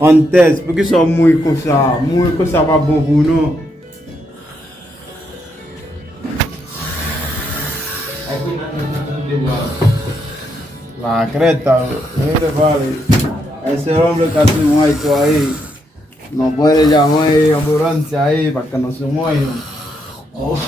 Antes, porque só muito coisa para bobo, não? La creta, mire, vale. Ese hombre que hace muerto ahí, no puede llamar ambulancia ahí para que no se muera. Oh.